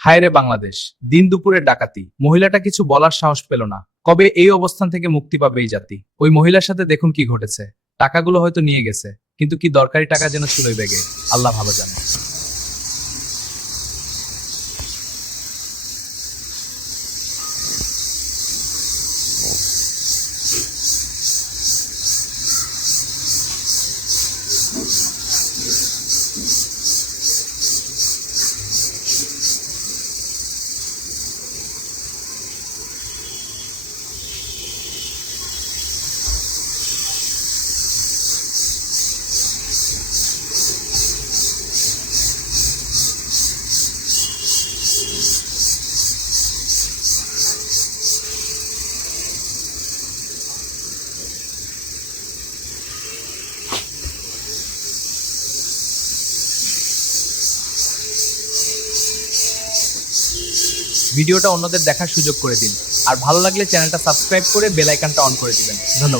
হায় রে বাংলাদেশ, দিন দুপুরের ডাকাতি। মহিলাটা কিছু বলার সাহস পেল না। কবে এই অবস্থান থেকে মুক্তি পাবে এই জাতি? ওই মহিলার সাথে দেখুন কি ঘটেছে। টাকাগুলো হয়তো নিয়ে গেছে, কিন্তু কি দরকারি টাকা যেন ছিল ওই ব্যাগে, আল্লাহ ভালো জানে। ভিডিওটা অন্যদের দেখার সুযোগ করে দিন, আর ভালো লাগলে চ্যানেলটা সাবস্ক্রাইব করে বেল আইকনটা অন করে দিবেন। ধন্যবাদ।